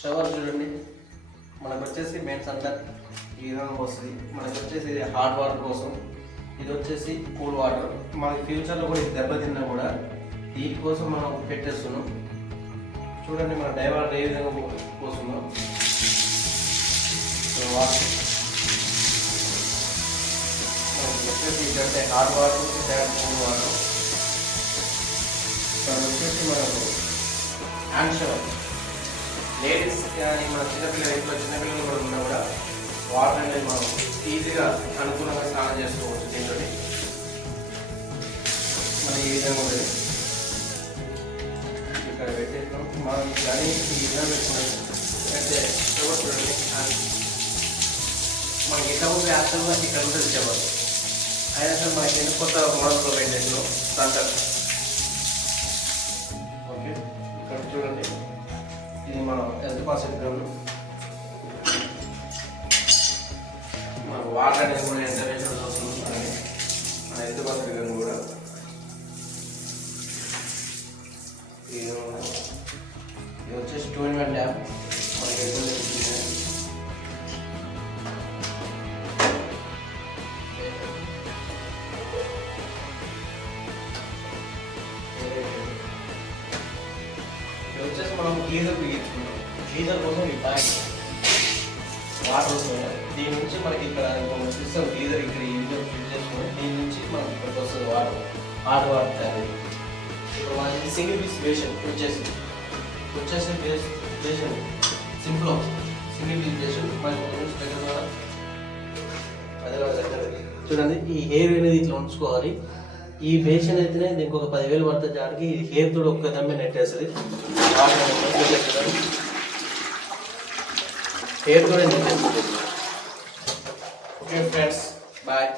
Shower చూడండి, మనకు వచ్చేసి మెయిన్స్ అంతా ఈ విధంగా వస్తుంది. మనకు వచ్చేసి ఇది హాట్ వాటర్ కోసం, ఇది వచ్చేసి కూల్ వాటర్. మనకి ఫ్యూచర్లో కూడా ఇది దెబ్బతిన్నా కూడా వీటి కోసం మనం పెట్టేస్తున్నాం. చూడండి మన డైవర్ట్ ఏ విధంగా పోస్తున్నాం. వాటర్ మనకి వచ్చేసి ఇదంటే హాట్ వాటర్, కూల్ వాటర్. ఇక్కడ వచ్చేసి మనకు హ్యాండ్ షవర్. లేడీస్ కానీ మన చిన్నపిల్లలు, ఇంట్లో చిన్నపిల్లలు కూడా ఉన్నా కూడా వాటర్ అనేది మనం ఈజీగా అనుకూలంగా స్నానం చేసుకోవచ్చు. దీంతో మనం ఈ విధంగా ఉంటుంది. ఇక్కడ పెట్టేస్తాం మనం కానీ ఈ విధంగా పెట్టుకున్నాం అంటే షవర్ చూడండి. మనకి ఎక్కడ ఉంటే యాక్చువల్గా ఇక్కడ ఉంటుంది షవర్. అయినా సరే మనకి కొత్త మోడల్లో పెట్టేసాం సెంటర్. ఓకే, ఇక్కడ చూడండి, ఇది మనం ఎంత పర్సెంట్ మనకు వాటర్ అనేది కూడా ఎంత రేషన్ వస్తుంది అని మన ఎంత పర్సెంట్ కూడా ఇది వచ్చేసి 21 డ్యామ్ మనకి ఎంత తెలుస్తుంది. వచ్చేసి మనం గీజర్ బిగించుకుంటాం. గీజర్ కోసం ఈ ట్యాంక్ వాటర్ వస్తుంది. దీని నుంచి మనకి ఇక్కడ సిస్టమ్ గీజర్ ఇక్కడ ఫిల్ చేసుకుని దీని నుంచి మనకి ఇక్కడికి వస్తుంది వాటర్. హాట్ వాటర్ తయారు. ఇప్పుడు మనకి సింగిల్ పీస్ బేషన్ వచ్చేసి basin simple single piece basin మనకి చూడండి. ఈ హెయిర్ అనేది ఇట్లా ఉంచుకోవాలి. ఈ బేషన్ అయితేనే దీనికి ఒక 10,000 పడుతుంది. దానికి హెయిర్ తోడు ఒక్క దమ్మే నెట్టేస్తుంది. హెయిర్ కూడా నెట్టేస్తుంది. Okay friends, bye.